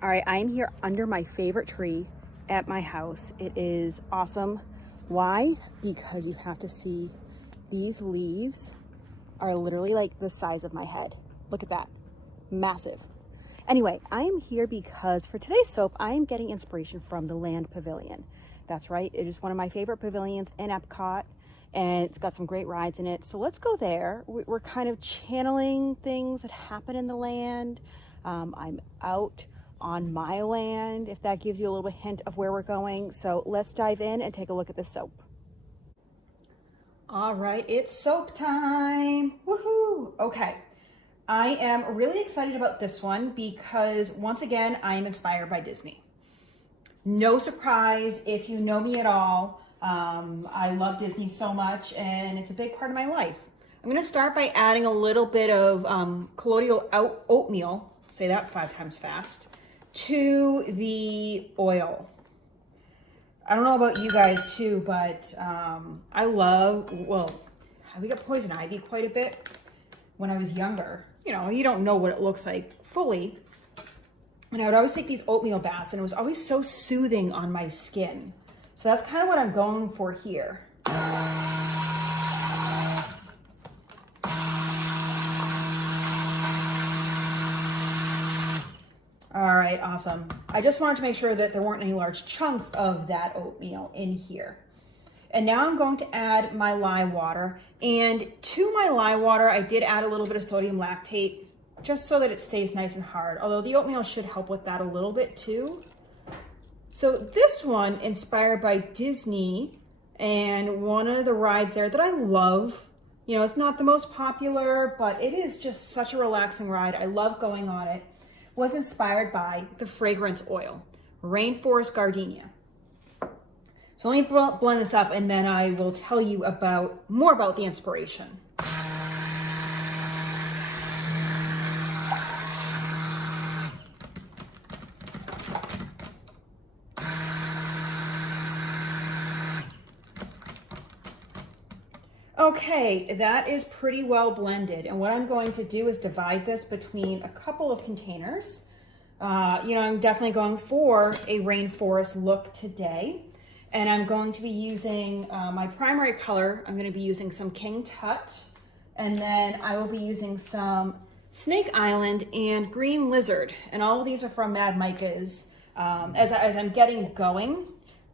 All right, I am here under my favorite tree at my house. It is awesome. Why? Because you have to see these leaves are literally like the size of my head. Look at that, massive. Anyway, I am here because for today's soap, I am getting inspiration from the Land Pavilion. That's right, it is one of my favorite pavilions in Epcot, and it's got some great rides in it. So let's go there. We're kind of channeling things that happen in the land. I'm out on my land, if that gives you a little hint of where we're going. So let's dive in and take a look at this soap. All right, it's soap time. Woohoo! Okay, I am really excited about this one because once again, I am inspired by Disney. No surprise if you know me at all. I love Disney so much and it's a big part of my life. I'm gonna start by adding a little bit of colloidal oatmeal, say that 5 times fast, to the oil. I don't know about you guys too, but I love, we got poison ivy quite a bit when I was younger. You know, you don't know what it looks like fully. And I would always take these oatmeal baths and it was always so soothing on my skin. So that's kind of what I'm going for here. All right, awesome. I just wanted to make sure that there weren't any large chunks of that oatmeal in here. And now I'm going to add my lye water. And to my lye water, I did add a little bit of sodium lactate just so that it stays nice and hard. Although the oatmeal should help with that a little bit too. So this one, inspired by Disney, and one of the rides there that I love. You know, it's not the most popular, but it is just such a relaxing ride. I love going on it. Was inspired by the fragrance oil, Rainforest Gardenia. So let me blend this up and then I will tell you more about the inspiration. Okay, that is pretty well blended. And what I'm going to do is divide this between a couple of containers. You know, I'm definitely going for a rainforest look today. And I'm going to be using my primary color. I'm going to be using some King Tut. And then I will be using some Snake Island and Green Lizard. And all of these are from Mad Micah's. As I'm getting going,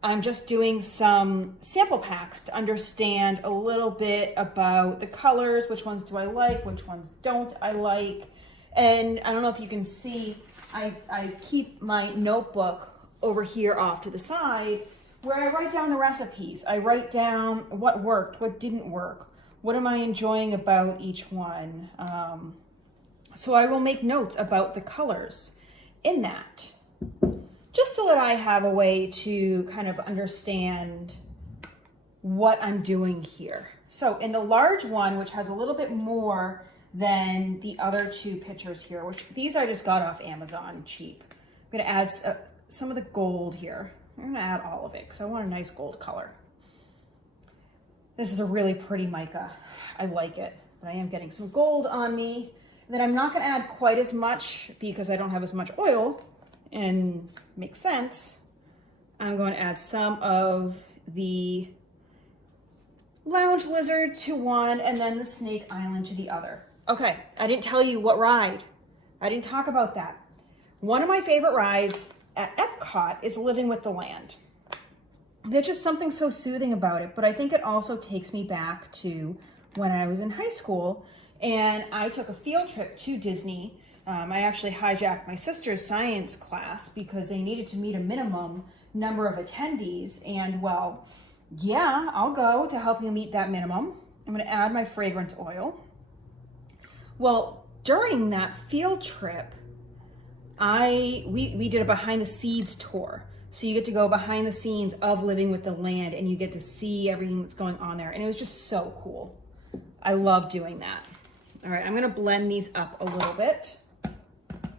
I'm just doing some sample packs to understand a little bit about the colors, which ones do I like, which ones don't I like. And I don't know if you can see, I keep my notebook over here off to the side where I write down the recipes. I write down what worked, what didn't work, what am I enjoying about each one. So I will make notes about the colors in that, just so that I have a way to kind of understand what I'm doing here. So in the large one, which has a little bit more than the other 2 pictures here, which these I just got off Amazon cheap. I'm gonna add some of the gold here. I'm gonna add all of it because I want a nice gold color. This is a really pretty mica. I like it, but I am getting some gold on me. And then I'm not gonna add quite as much because I don't have as much oil, and makes sense. I'm going to add some of the Lounge Lizard to one and then the Snake Island to the other. Okay, I didn't tell you what ride. I didn't talk about that. One of my favorite rides at Epcot is Living with the Land. There's just something so soothing about it, but I think it also takes me back to when I was in high school and I took a field trip to Disney. I actually hijacked my sister's science class because they needed to meet a minimum number of attendees. And well, yeah, I'll go to help you meet that minimum. I'm going to add my fragrance oil. Well, during that field trip, we did a behind the scenes tour. So you get to go behind the scenes of Living with the Land and you get to see everything that's going on there. And it was just so cool. I love doing that. All right, I'm going to blend these up a little bit.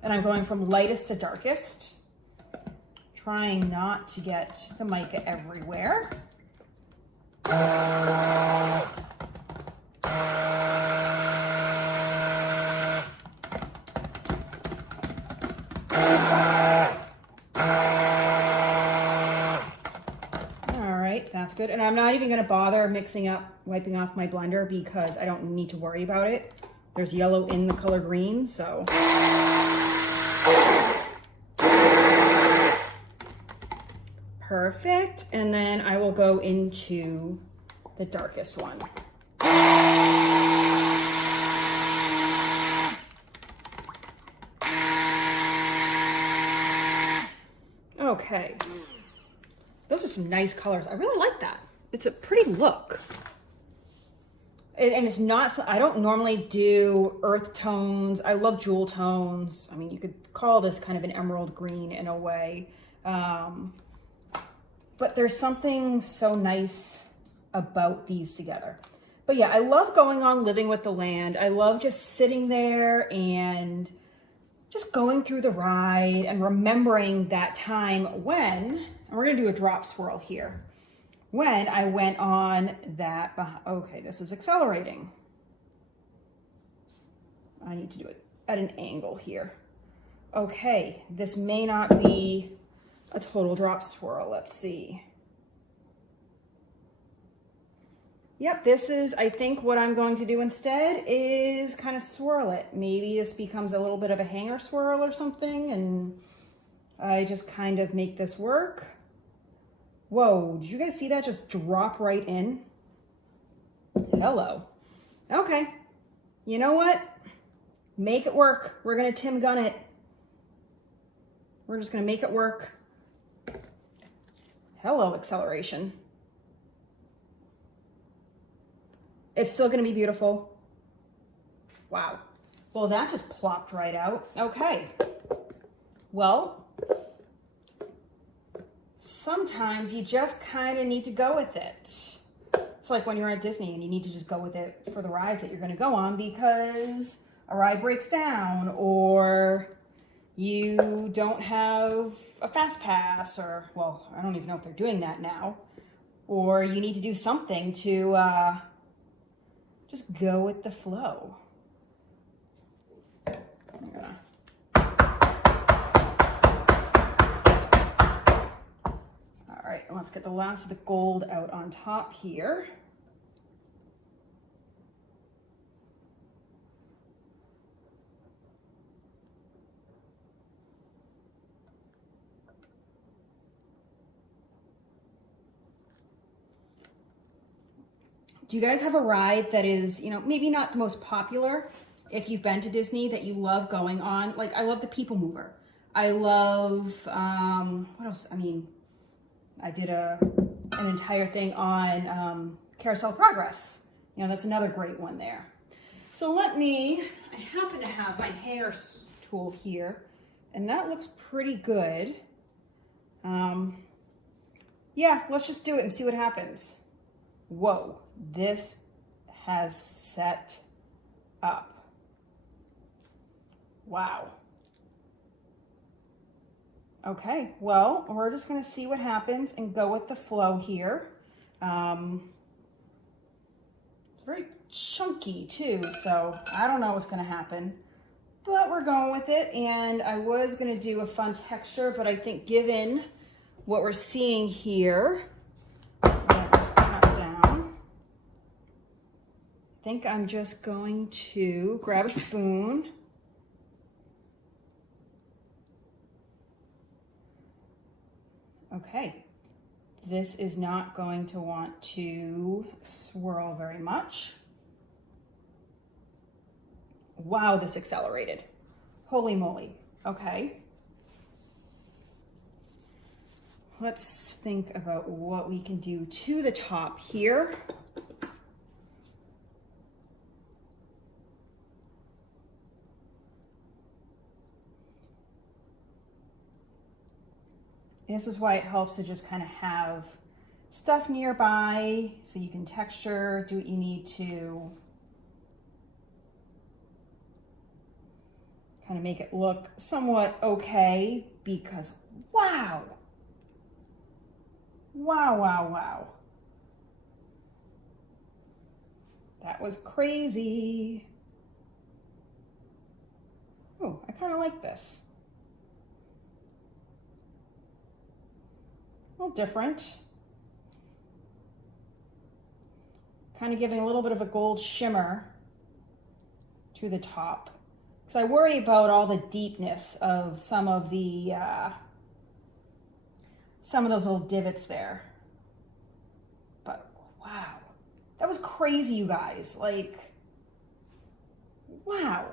And I'm going from lightest to darkest, trying not to get the mica everywhere. good. And I'm not even gonna bother wiping off my blender because I don't need to worry about it. There's yellow in the color green, so. Perfect. And then I will go into the darkest one. Okay. Those are some nice colors. I really like that. It's a pretty look. And it's not, I don't normally do earth tones. I love jewel tones. I mean, you could call this kind of an emerald green in a way. But there's something so nice about these together. But yeah, I love going on Living with the Land. I love just sitting there and just going through the ride and remembering that time when, and we're gonna do a drop swirl here, when I went on that, okay, this is accelerating. I need to do it at an angle here. Okay, this may not be a total drop swirl. Let's see. Yep, this is, I think what I'm going to do instead is kind of swirl it. Maybe this becomes a little bit of a hanger swirl or something, and I just kind of make this work. Whoa, did you guys see that just drop right in? Hello. Okay, you know what? Make it work. We're gonna Tim Gun it. We're just gonna make it work. Hello, acceleration. It's still gonna be beautiful. Wow. Well, that just plopped right out. Okay. Well, sometimes you just kind of need to go with it. It's like when you're at Disney and you need to just go with it for the rides that you're gonna go on because a ride breaks down or you don't have a fast pass, or, well, I don't even know if they're doing that now, or you need to do something to just go with the flow. All right, let's get the last of the gold out on top here. Do you guys have a ride that is, you know, maybe not the most popular if you've been to Disney that you love going on? Like, I love the People Mover. I love, what else? I mean, I did an entire thing on Carousel Progress. You know, that's another great one there. So I happen to have my hair tool here, and that looks pretty good. Yeah, let's just do it and see what happens. Whoa, this has set up. Wow. Okay, well, we're just gonna see what happens and go with the flow here. It's very chunky too, so I don't know what's gonna happen, but we're going with it. And I was gonna do a fun texture, but I think given what we're seeing here, let's cut down. I think I'm just going to grab a spoon. Okay, this is not going to want to swirl very much. Wow, this accelerated. Holy moly. Okay. Let's think about what we can do to the top here. This is why it helps to just kind of have stuff nearby so you can texture, do what you need to. Kind of make it look somewhat okay because wow. Wow, wow, wow. That was crazy. Oh, I kind of like this. A little different. kind of giving a little bit of a gold shimmer to the top. Because I worry about all the deepness of some of those little divots there. But wow, that was crazy, you guys. Like, wow.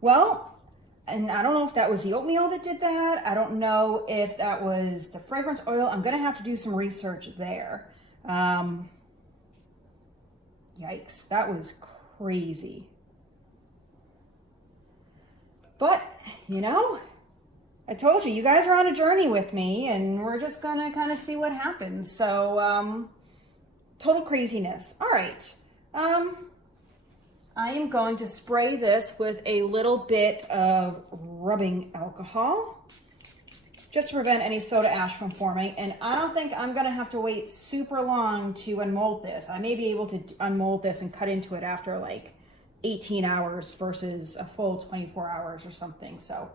Well, and I don't know if that was the oatmeal that did that. I don't know if that was the fragrance oil. I'm gonna have to do some research there. Yikes, that was crazy. But, you know, I told you, you guys are on a journey with me, and we're just gonna kind of see what happens. So, total craziness. All right. I am going to spray this with a little bit of rubbing alcohol, just to prevent any soda ash from forming. And I don't think I'm gonna have to wait super long to unmold this. I may be able to unmold this and cut into it after like 18 hours versus a full 24 hours or something. So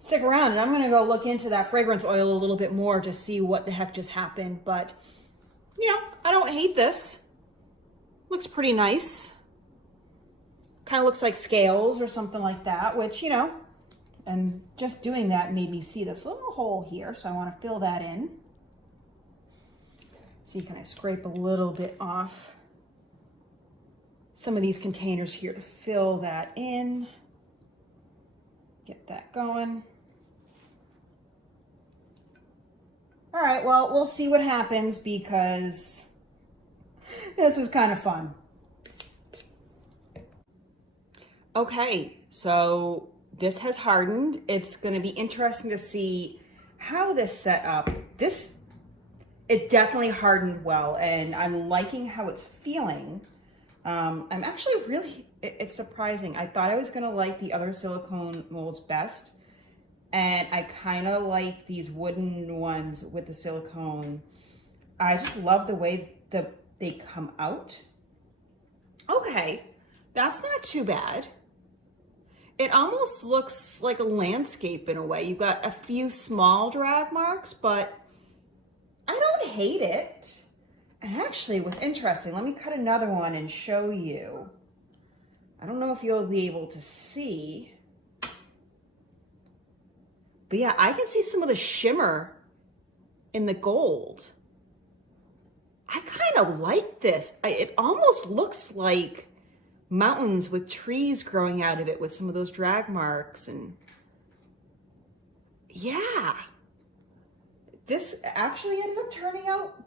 stick around, and I'm gonna go look into that fragrance oil a little bit more to see what the heck just happened. But, you know, I don't hate this. Looks pretty nice. Kind of looks like scales or something like that, which, you know, and just doing that made me see this little hole here. So I want to fill that in. See, can I scrape a little bit off some of these containers here to fill that in? Get that going. All right, well, we'll see what happens because this was kind of fun. Okay, so this has hardened. It's going to be interesting to see how this set up. It definitely hardened well, and I'm liking how it's feeling. I'm actually it's surprising. I thought I was going to like the other silicone molds best, and I kind of like these wooden ones with the silicone. I just love the way they come out. Okay, that's not too bad. It almost looks like a landscape in a way. You've got a few small drag marks, but I don't hate it. And actually, what's interesting, let me cut another one and show you. I don't know if you'll be able to see, but yeah, I can see some of the shimmer in the gold. I kind of like this. It almost looks like mountains with trees growing out of it with some of those drag marks. And yeah, this actually ended up turning out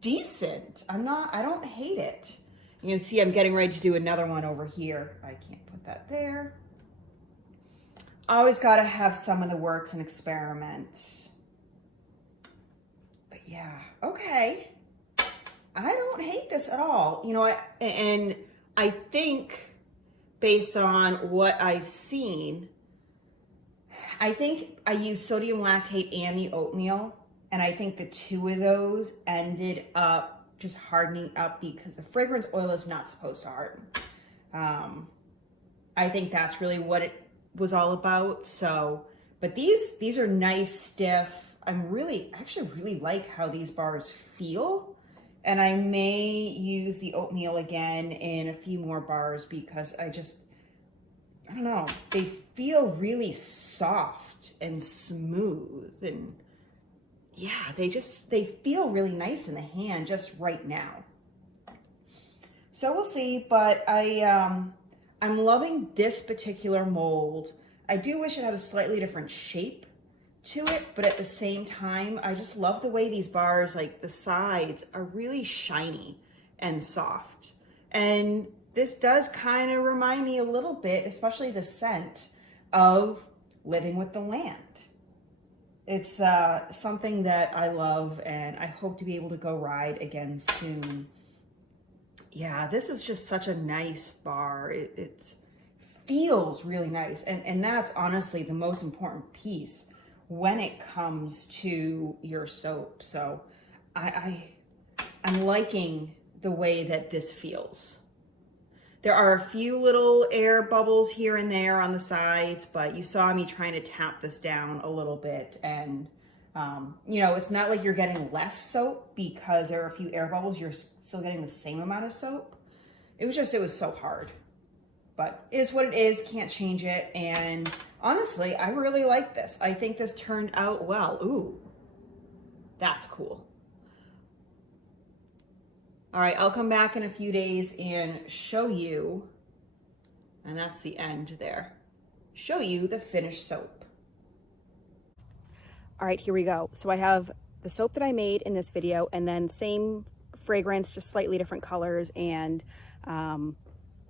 decent. I don't hate it. You can see I'm getting ready to do another one over here. I can't put that there. Always got to have some in the works and experiment. But yeah, okay. I don't hate this at all. You know, I think based on what I've seen, I think I used sodium lactate and the oatmeal, and I think the two of those ended up just hardening up because the fragrance oil is not supposed to harden. I think that's really what it was all about. So, but these are nice, stiff. Actually really like how these bars feel. And I may use the oatmeal again in a few more bars because I don't know, they feel really soft and smooth, and yeah, they feel really nice in the hand just right now. So we'll see, but I'm loving this particular mold. I do wish it had a slightly different shape to it, but at the same time, I just love the way these bars, like the sides, are really shiny and soft. And this does kind of remind me a little bit, especially the scent, of Living with the Land. It's something that I love, and I hope to be able to go ride again soon. Yeah, this is just such a nice bar. It feels really nice, and that's honestly the most important piece when it comes to your soap. So I'm liking the way that this feels. There are a few little air bubbles here and there on the sides, but you saw me trying to tap this down a little bit, and You know, it's not like you're getting less soap because there are a few air bubbles. You're still getting the same amount of soap. It was so hard. But it is what it is, can't change it. And honestly, I really like this. I think this turned out well. Ooh, that's cool. All right, I'll come back in a few days and show you, and that's the end there, show you the finished soap. All right, here we go. So I have the soap that I made in this video, and then same fragrance, just slightly different colors, and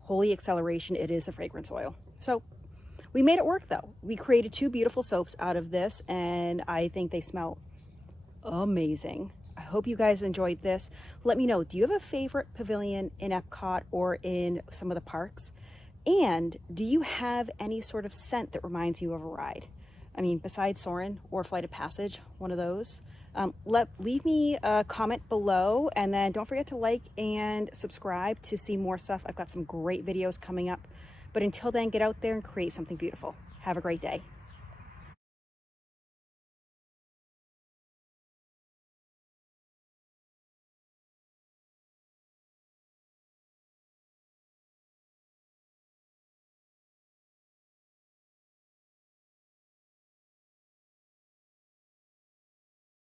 holy acceleration, it is a fragrance oil. So we made it work though. We created 2 beautiful soaps out of this, and I think they smell amazing. I hope you guys enjoyed this. Let me know, do you have a favorite pavilion in Epcot or in some of the parks? And do you have any sort of scent that reminds you of a ride? I mean, besides Soarin' or Flight of Passage, one of those. Leave me a comment below, and then don't forget to like and subscribe to see more stuff. I've got some great videos coming up. But until then, get out there and create something beautiful. Have a great day.